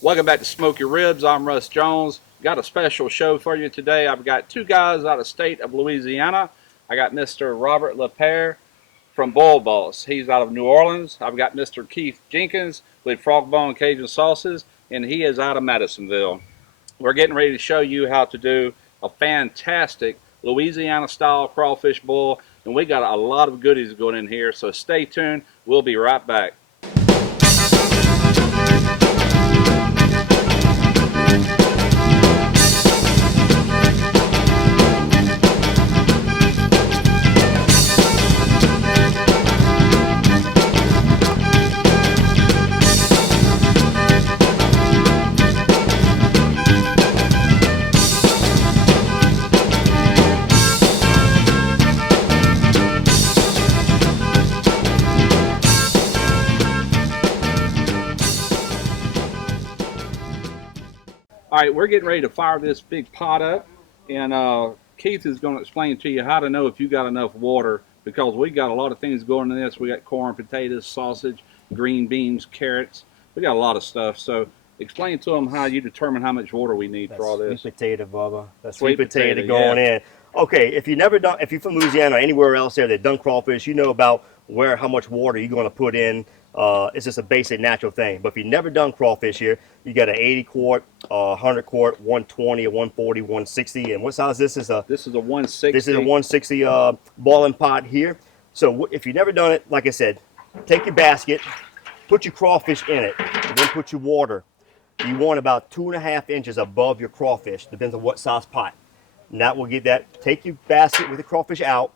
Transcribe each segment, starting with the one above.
Welcome back to Smoky Ribs. I'm Rus Jones. Got a special show for you today. I've got two guys out of state of Louisiana. I got Mr. Robert Lapeyre from Bull Boss. He's out of New Orleans. I've got Mr. Keith Jenkins with Frog Bone Cajun Sauces, and he is out of Madisonville. We're getting ready to show you how to do a fantastic Louisiana-style crawfish boil, and we got a lot of goodies going in here, so stay tuned. We'll be right back. All right, we're getting ready to fire this big pot up, and Keith is going to explain to you how to know if you got enough water, because we got a lot of things going in this. We got corn, potatoes, sausage, green beans, carrots. We got a lot of stuff. So explain to them how you determine how much water we need for all this. Sweet potato, Bubba. That's Sweet sweet potato potato, going yeah. in. Okay, if you're from Louisiana or anywhere else there that done crawfish, you know about how much water you're going to put in. It's just a basic natural thing. But if you've never done crawfish here, you got an 80 quart, 100 quart, 120, a 140, 160. And what size this is? This is a 160. This is a 160 boiling pot here. So if you've never done it, like I said, take your basket, put your crawfish in it, and then put your water. You want about 2.5 inches above your crawfish, depends on what size pot. And that will get that. Take your basket with the crawfish out,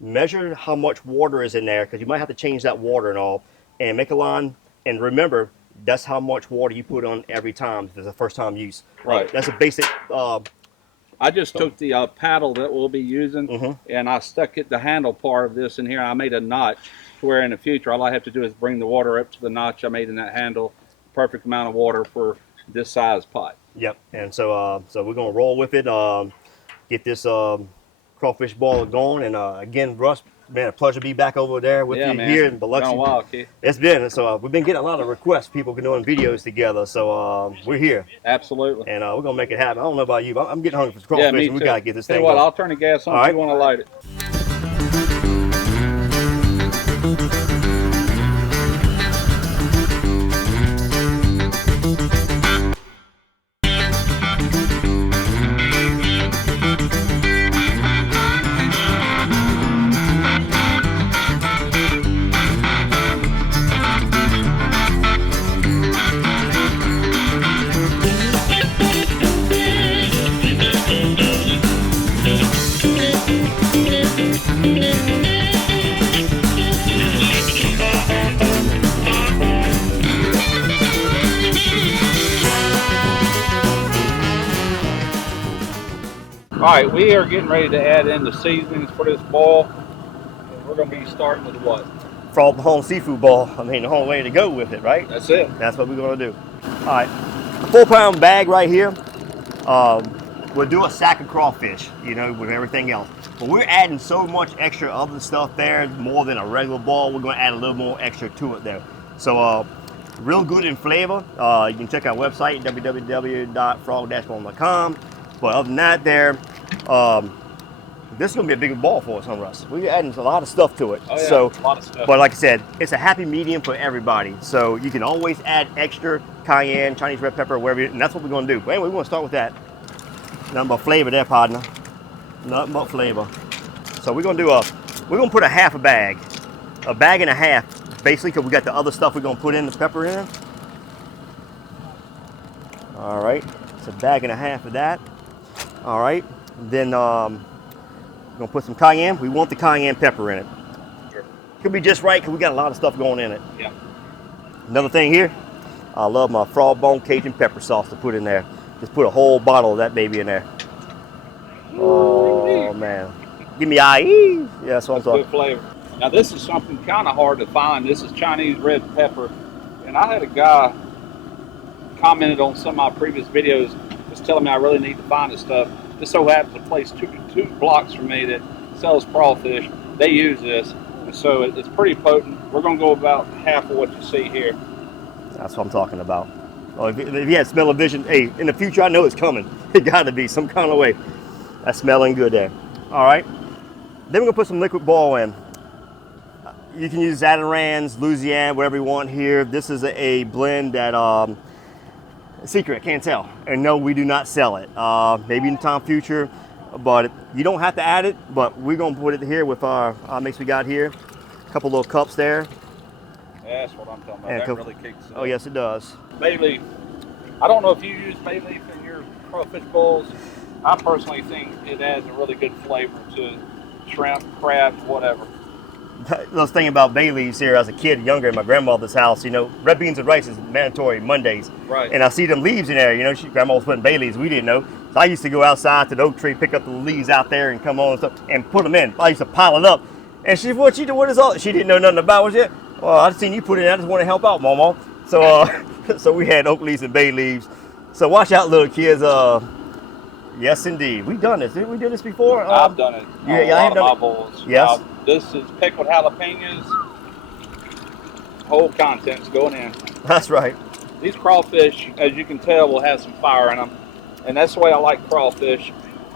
measure how much water is in there, because you might have to change that water and all, and make a line. And remember, that's how much water you put on every time if it's a first time use. Right. That's a basic. I just took the paddle that we'll be using, and I stuck the handle part of this in here. I made a notch to where in the future all I have to do is bring the water up to the notch I made in that handle. Perfect amount of water for this size pot. Yep. And so we're gonna roll with it. Get this crawfish boil going. And again, Russ, man, a pleasure to be back over there with you man. here in Biloxi. Been a while, Keith. It's been. So we've been getting a lot of requests, people doing videos together. So we're here. Absolutely. And we're gonna make it happen. I don't know about you, but I'm getting hungry for crawfish. Yeah, me and we too. gotta get this Tell thing you what, going. I'll turn the gas on All if right. you want to light it. All right, we are getting ready to add in the seasonings for this boil. And we're going to be starting with what? Frog Bone seafood ball. I mean, the whole way to go with it, right? That's it. That's what we're gonna do. All right, a 4-pound bag right here. We'll do a sack of crawfish, you know, with everything else. But we're adding so much extra other stuff there, more than a regular ball. We're gonna add a little more extra to it there. So, real good in flavor. You can check our website, www.frog-bone.com. But other than that there, this is gonna be a bigger ball for us, huh, Russ? We're adding a lot of stuff to it. Oh, yeah, so, a lot of stuff. But like I said, it's a happy medium for everybody. So you can always add extra cayenne, Chinese red pepper, wherever, and that's what we're gonna do. But anyway, we're gonna start with that. Nothing but flavor there, partner. Nothing but flavor. So we're gonna put a half a bag and a half, basically, because we got the other stuff we're gonna put in, the pepper in. All right, it's a bag and a half of that. All right, then we're gonna put some cayenne. We want the cayenne pepper in it. Sure. Could be just right because we got a lot of stuff going in it. Yeah. Another thing here, I love my frog bone Cajun pepper sauce to put in there. Just put a whole bottle of that baby in there. Oh man, give me IE. Yeah, that's what I'm talking. Good flavor. Now this is something kind of hard to find. This is Chinese red pepper, and I had a guy commented on some of my previous videos, was telling me I really need to find this stuff. This so happens a place two blocks from me that sells crawfish. They use this, and so it's pretty potent. We're going to go about half of what you see here. That's what I'm talking about. Or if you had smell of vision, hey, in the future, I know it's coming. It got to be some kind of way. That's smelling good there. All right. Then we're gonna put some liquid ball in. You can use Zatarans, Louisiana, whatever you want here. This is a blend that secret, can't tell. And no, we do not sell it. Maybe in the time future, but you don't have to add it. But we're gonna put it here with our mix we got here. A couple little cups there. Yeah, that's what I'm talking about. And that really kicks it. Oh yes, it does. Bay leaf. I don't know if you use bay leaf in your crawfish bowls. I personally think it adds a really good flavor to shrimp, crabs, whatever. I was thinking about bay leaves here as a kid, younger, in my grandmother's house. You know, red beans and rice is mandatory Mondays. Right. And I see them leaves in there. You know, grandma was putting bay leaves. We didn't know. So I used to go outside to the oak tree, pick up the leaves out there, and come on and stuff, and put them in. I used to pile it up. And she, what you do? What is all? She didn't know nothing about it. Well, I seen you put it in. I just want to help out, Mama. So, so we had oak leaves and bay leaves. So watch out, little kids. Yes, indeed. We've done this. Didn't we do this before? I've done it. Yeah, I have done my it. bowls. Yes. Now, this is pickled jalapenos. Whole contents going in. That's right. These crawfish, as you can tell, will have some fire in them, and that's the way I like crawfish.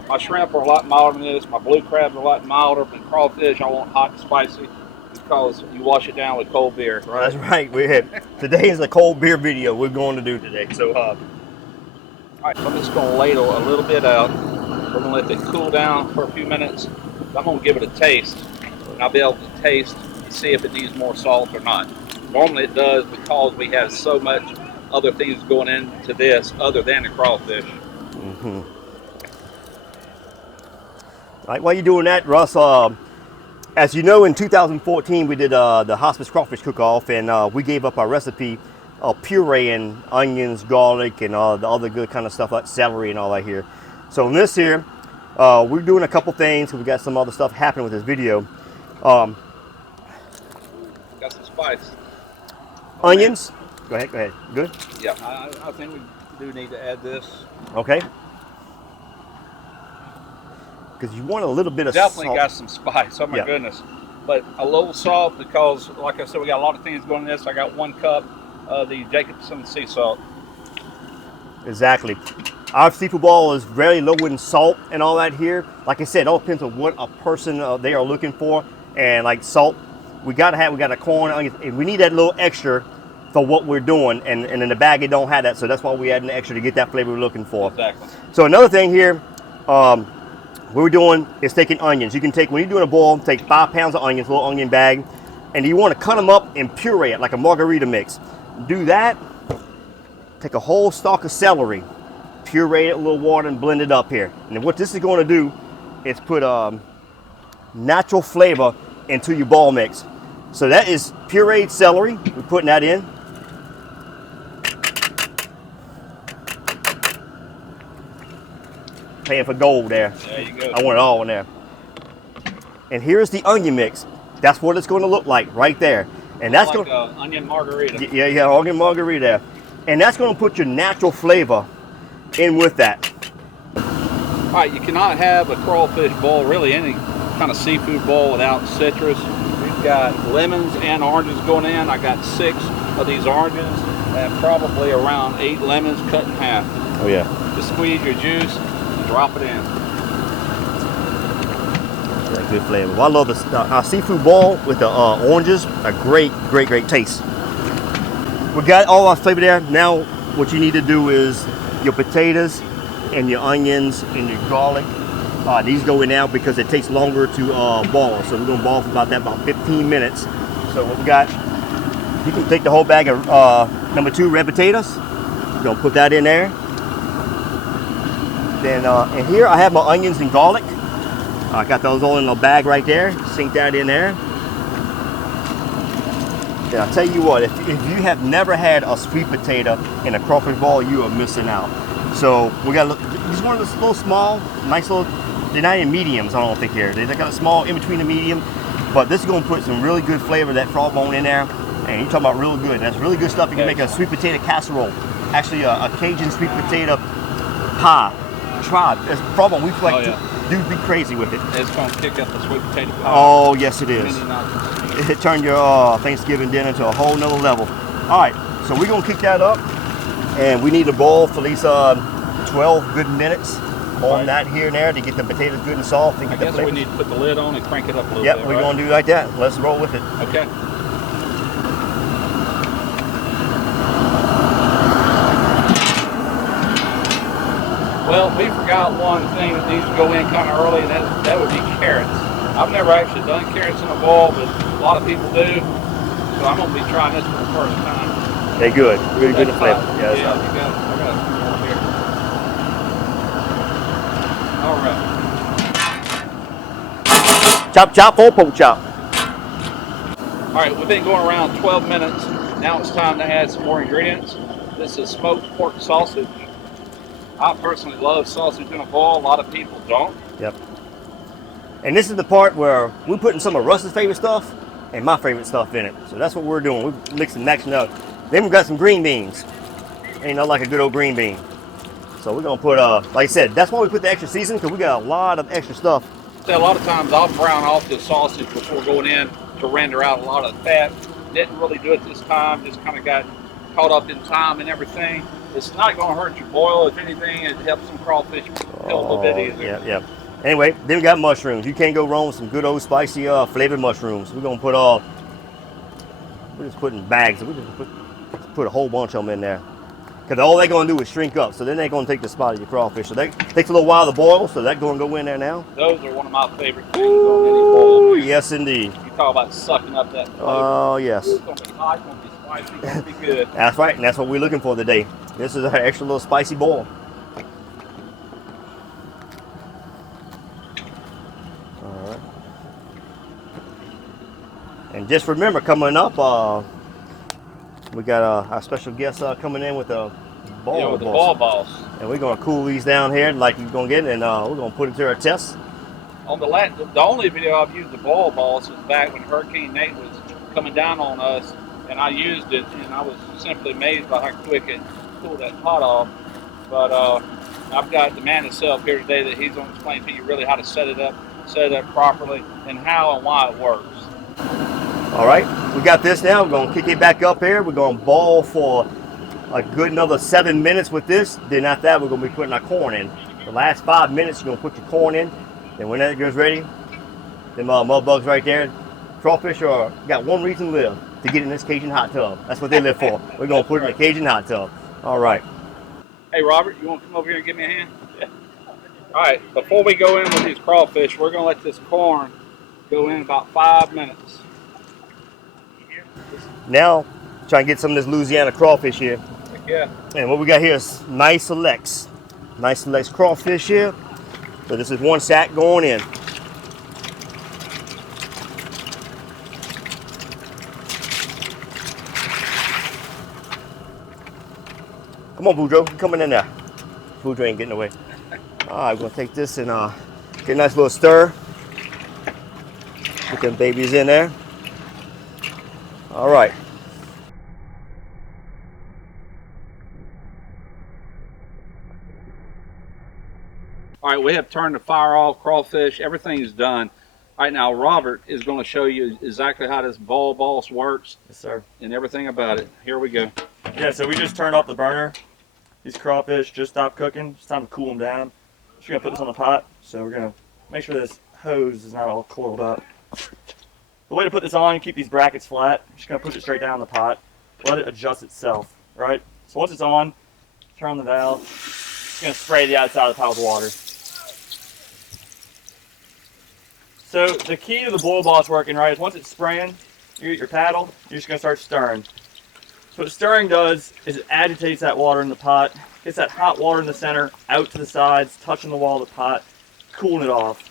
My shrimp are a lot milder than this. My blue crabs are a lot milder than crawfish. I want hot and spicy because you wash it down with cold beer, right? That's right. We had today is a cold beer video we're going to do today. So, all right, so I'm just going to ladle a little bit out. We're going to let it cool down for a few minutes. I'm going to give it a taste, and I'll be able to taste and see if it needs more salt or not. Normally it does because we have so much other things going into this other than the crawfish. mm-hmm. All right, while you're doing that, Russ, as you know, in 2014 we did the Hospice Crawfish Cook-Off, and we gave up our recipe of pureeing onions, garlic, and all the other good kind of stuff like celery and all that here. So in this here, we're doing a couple things. We got some other stuff happening with this video. Got some spice. Onions. Go ahead. Good? Yeah, I think we do need to add this. Okay. Because you want a little bit of Definitely salt. got some spice, oh my Yeah. goodness. But a little salt because, like I said, we got a lot of things going in this. I got 1 cup of the Jacobson sea salt. Exactly. Our seafood ball is very low in salt and all that here. Like I said, it all depends on what a person they are looking for. And like salt, we got a corn, onions, and we need that little extra for what we're doing. And in the bag, it don't have that. So that's why we add an extra to get that flavor we're looking for. Exactly. So another thing here, what we're doing is taking onions. You can take, when you're doing a boil, take 5 pounds of onions, a little onion bag, and you want to cut them up and puree it like a margarita mix. Do that. Take a whole stalk of celery, puree it with a little water, and blend it up here. And then what this is going to do is put natural flavor into your ball mix. So that is pureed celery. We're putting that in. Paying for gold there. There you go. I want it all in there. And here's the onion mix. That's what it's going to look like right there. And that's like going to onion margarita. yeah, onion margarita there. And that's going to put your natural flavor in with that. All right, you cannot have a crawfish bowl, really any kind of seafood bowl, without citrus. We've got lemons and oranges going in. I got 6 of these oranges and probably around 8 lemons cut in half. Oh yeah. Just squeeze your juice and drop it in. Yeah, good flavor. Well, I love this. Our seafood bowl with the oranges, a great taste. We got all our flavor there. Now, what you need to do is your potatoes and your onions and your garlic. These go in now because it takes longer to boil. So we're gonna boil for about 15 minutes. So what we got, you can take the whole bag of number 2 red potatoes. You're gonna put that in there. Then, and here I have my onions and garlic. I got those all in a bag right there. Sink that in there. And I'll tell you what, if you have never had a sweet potato in a crawfish ball, you are missing out. So we got these one of those little small, nice little, they're not in mediums, I don't think here. They got a small in between the medium, but this is gonna put some really good flavor, that frog bone in there. And you're talking about real good. That's really good stuff. You can make a sweet potato casserole. Actually a Cajun sweet potato pie. Try it. Frog bone, we like dude be crazy with it. It's gonna kick up the sweet potato pie. Oh yes it is. Mini It turned your Thanksgiving dinner to a whole nother level. All right, so we're gonna kick that up. And we need to boil for at least 12 good minutes on that here and there to get the potatoes good and soft. And I get guess the we need to put the lid on and crank it up a little bit. Yep, we're going to do like that. Let's roll with it. Okay. Well, we forgot one thing that needs to go in kind of early, and that would be carrots. I've never actually done carrots in a bowl, but a lot of people do. So I'm going to be trying this for the first time. They're good. Really good to flavor. Yeah, I got some more here. All right. Chop, chop, or pork chop. All right, we've been going around 12 minutes. Now it's time to add some more ingredients. This is smoked pork sausage. I personally love sausage in a bowl. A lot of people don't. Yep. And this is the part where we're putting some of Russ's favorite stuff and my favorite stuff in it. So that's what we're doing. We're mixing, matching up. Then we've got some green beans. Ain't nothing like a good old green bean. So we're gonna put, like I said, that's why we put the extra seasoning, because we got a lot of extra stuff. So a lot of times I'll brown off the sausage before going in to render out a lot of the fat. Didn't really do it this time. Just kind of got caught up in time and everything. It's not going to hurt your boil. If anything, it helps some crawfish kill a little bit easier. Yeah, yeah. Anyway, then we got mushrooms. You can't go wrong with some good old spicy flavored mushrooms. We're gonna put we're just putting bags. We just put a whole bunch of them in there, because all they're gonna do is shrink up. So then they're gonna take the spot of your crawfish. So that takes a little while to boil. So that's gonna go in there now. Those are one of my favorite things on any boil. Yes, indeed. You talk about sucking up that flavor. Oh yes. It's gonna be hot. It's gonna be spicy. It's gonna be good. That's right, and that's what we're looking for today. This is our extra little spicy boil. And just remember, coming up, we got our special guest coming in with a ball. Yeah, with the ball balls. And we're gonna cool these down here like you're gonna get, and we're gonna put it to our test. On the only video I've used the ball balls is back when Hurricane Nate was coming down on us, and I used it, and I was simply amazed by how quick it cooled that pot off. But I've got the man himself here today that he's gonna explain to you really how to set it up properly, and how and why it works. All right, we got this now. We're gonna kick it back up here. We're gonna boil for a good another 7 minutes with this. Then after that, we're gonna be putting our corn in. The last 5 minutes, you're gonna put your corn in. Then when that goes ready, them mud bugs right there, crawfish got one reason to live: to get in this Cajun hot tub. That's what they live for. We're gonna put it in the Cajun hot tub. All right. Hey Robert, you want to come over here and give me a hand? Yeah. All right, before we go in with these crawfish, we're gonna let this corn go in about 5 minutes. Now, try and get some of this Louisiana crawfish here. Heck yeah. And what we got here is nice selects. Nice selects crawfish here. So this is one sack going in. Come on, Boudreaux, you coming in there. Boudreaux ain't getting away. All right, we're gonna take this and get a nice little stir. Put them babies in there. All right. All right, we have turned the fire off, crawfish, everything is done. All right, now Robert is going to show you exactly how this ball boss works. Yes, sir. And everything about it. Here we go. Yeah, so we just turned off the burner. These crawfish just stopped cooking. It's time to cool them down. Just gonna put this on the pot. So we're gonna make sure this hose is not all coiled up. The way to put this on, keep these brackets flat. Just gonna push it straight down in the pot. Let it adjust itself, right? So once it's on, turn on the valve. Just gonna spray the outside of the pot with water. So the key to the boil boss working, right, is once it's spraying, you get your paddle, you're just gonna start stirring. So what stirring does is it agitates that water in the pot, gets that hot water in the center out to the sides, touching the wall of the pot, cooling it off.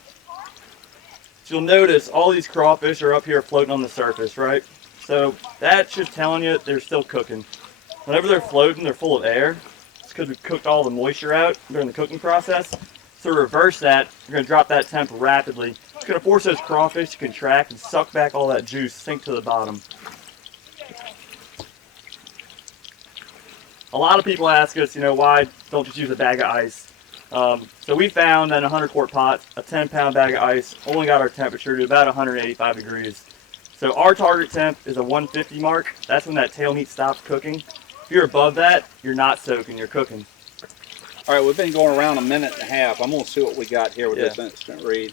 So you'll notice all these crawfish are up here floating on the surface, right? So that's just telling you they're still cooking. Whenever they're floating, they're full of air. It's because we cooked all the moisture out during the cooking process. So to reverse that, you're going to drop that temp rapidly. It's going to force those crawfish to contract and suck back all that juice, sink to the bottom. A lot of people ask us, why don't just use a bag of ice? So we found that in a 100-quart pot, a 10-pound bag of ice only got our temperature to about 185 degrees. So our target temp is a 150 mark. That's when that tail meat stops cooking. If you're above that, you're not soaking, you're cooking. All right, we've been going around a minute and a half. I'm gonna see what we got here with Yeah. this instant read.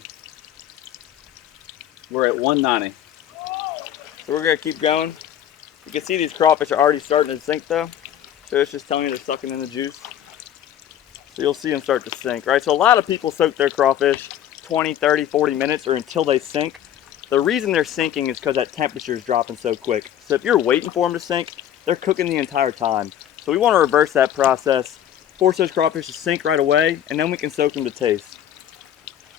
We're at 190. So we're gonna keep going. You can see these crawfish are already starting to sink though. So it's just telling you they're sucking in the juice. So you'll see them start to sink, right? So a lot of people soak their crawfish 20, 30, 40 minutes or until they sink. The reason they're sinking is because that temperature is dropping so quick. So if you're waiting for them to sink, they're cooking the entire time. So we want to reverse that process, force those crawfish to sink right away, and then we can soak them to taste.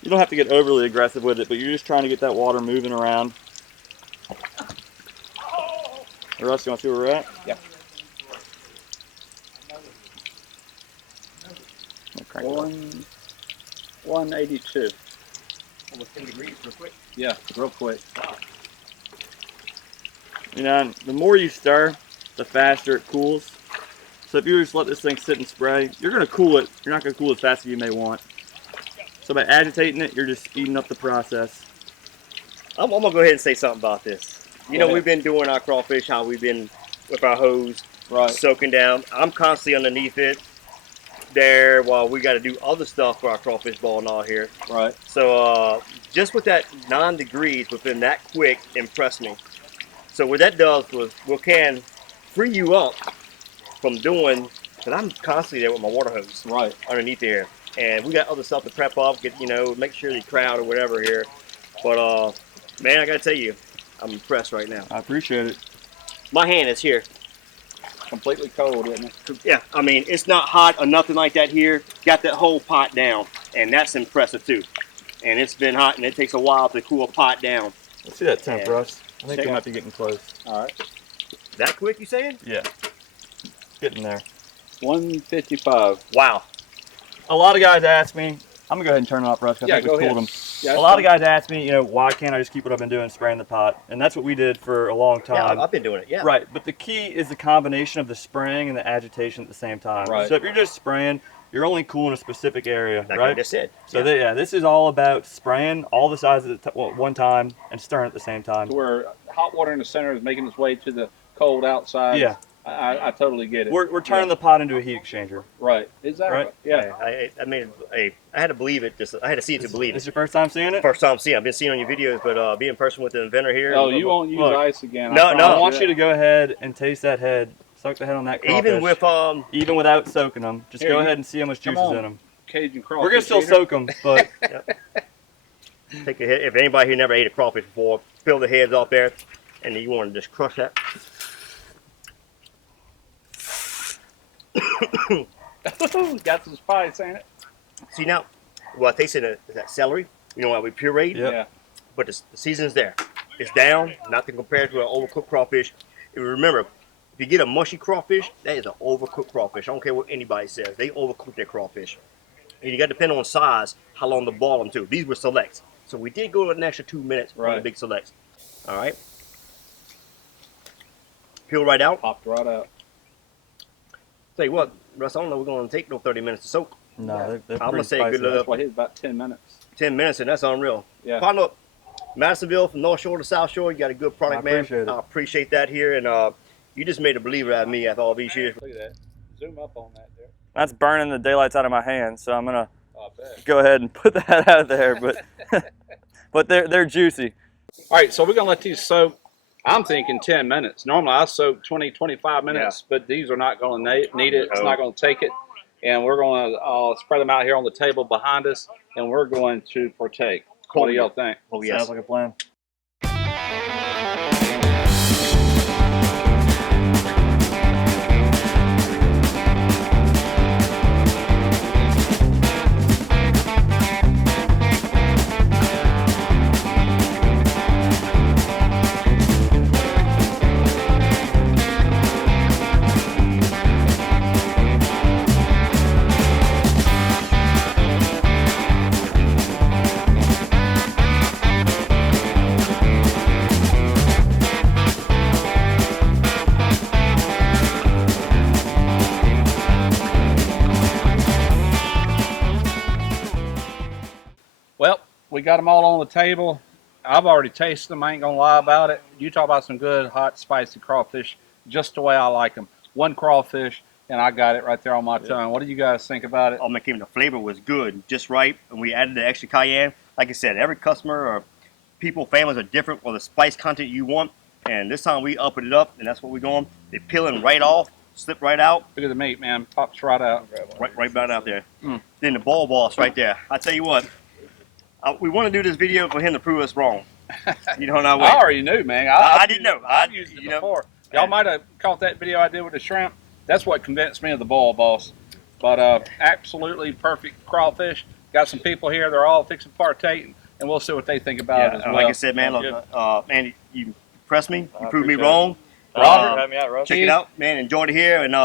You don't have to get overly aggressive with it, but you're just trying to get that water moving around. Russ, you want to see where we're at? Yeah. Crank 182. Almost 10 degrees real quick. Yeah, real quick. You know, the more you stir, the faster it cools. So if you just let this thing sit and spray, you're going to cool it. You're not going to cool as fast as you may want. So by agitating it, you're just speeding up the process. I'm gonna go ahead and say something about this. You Go know, ahead. we've been doing our crawfish, how we've been with our hose, Right. soaking down. I'm constantly underneath it there while we got to do other stuff for our crawfish ball and all here. Right. So just with that 9 degrees within that quick impressed me. So what that does was can free you up from doing, because I'm constantly there with my water hose Right. underneath there. And we got other stuff to prep up, get, you know, make sure the crowd or whatever here. But man, I gotta tell you, I'm impressed right now. I appreciate it. My hand is here. Completely cold, isn't it? Yeah, I mean, it's not hot or nothing like that here. Got that whole pot down, and that's impressive too. And it's been hot, and it takes a while to cool a pot down. Let's see that temp, Yeah. Russ. I think Check we out- might be getting close. All right. That quick, you saying? Yeah. Getting there. 155. Wow. A lot of guys ask me, I'm going to go ahead and turn it off, Russ, 'cause I Yeah, think we go cooled ahead. them. Yeah, A lot of guys ask me, you know, why can't I just keep what I've been doing, spraying the pot? And that's what we did for a long Yeah, time. I've been doing it. Yeah. Right, but the key is the combination of the spraying and the agitation at the same time. Right. So if you're just spraying, you're only cooling a specific area, Like I right? just said. So this is all about spraying all the sides at one time and stirring at the same time. To where hot water in the center is making its way to the cold outside. Yeah. I totally get it. We're turning the pot into a heat exchanger. Right. Exactly. Right. Yeah. I mean, I had to believe it. Just I had to see it to believe This it. your first time seeing it? First time seeing. I've been seeing on your videos, but being in person with the inventor here. Oh, you won't use Look. ice again. No, I no. I promise want you to go ahead and taste that head. Suck the head on that crawfish. Even with even without soaking them. Just Here, go you- ahead and see how much juice come is on. in them. Cajun crawfish. We're gonna still eater. soak them, but take a hit. If anybody here never ate a crawfish before, peel the heads off there, and then you want to just crush that. Got some spice, ain't it? See now, what I tasted is that celery. You know what we pureed, Yep. Yeah. but the season's there. It's down. Nothing compared to an overcooked crawfish. And remember, if you get a mushy crawfish, that is an overcooked crawfish. I don't care what anybody says. They overcook their crawfish. And you got to depend on size, how long to boil them to. These were selects. So we did go an extra 2 minutes on the Right. big selects. All right. Peel right out. Popped right out. Tell you what, Russ, I don't know we're going to take no 30 minutes to soak. no, they're I'm gonna pretty say spicy. good luck. That's why he's about 10 minutes. 10 minutes, and that's unreal. Yeah. Partner up, Madisonville from North Shore to South Shore, you got a good product, I man. appreciate it. I appreciate that here, and you just made a believer out of me after all these years. Look at that. Zoom up on that there. That's burning the daylights out of my hands, so I'm gonna Oh, I bet. go ahead and put that out there. But but they're juicy. All right, so we're going to let these soak. I'm thinking 10 minutes. Normally I soak 20, 25 minutes, but these are not going to need it. It's No. not going to take it. And we're going to spread them out here on the table behind us, and we're going to partake. What do y'all think? Oh, yes. Sounds like a plan. Well, we got them all on the table. I've already tasted them. I ain't going to lie about it. You talk about some good, hot, spicy crawfish, just the way I like them. one crawfish, and I got it right there on my tongue. What do you guys think about it? Oh man, the flavor was good, just right, and we added the extra cayenne. Like I said, every customer or people, families are different for the spice content you want, and this time we upped it up, and that's what we're going. They're peeling right off, slip right out. Look at the meat, man. Pops right out. Right about out there. Then the ball boss right there. I tell you what, we want to do this video for him to prove us wrong. You know, I already knew, man. I didn't know. I've used it before. Y'all might have caught that video I did with the shrimp. That's what convinced me of the ball boss. But absolutely perfect crawfish. Got some people here. They're all fixing to partake, and we'll see what they think about it as well. Like I said, man, man, you impressed me. You proved me appreciate wrong. Robert, have me out, Russ. Check it out, man. Enjoyed it here, and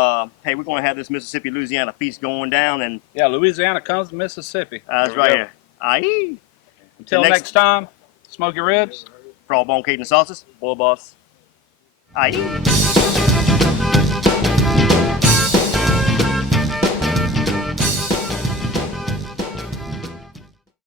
hey, we're going to have this Mississippi Louisiana feast going down, and yeah, Louisiana comes to Mississippi. that's right here. Aye. Until next time, Smoky Ribs, Frog bone Cajun sauces. Bull boss. Aye.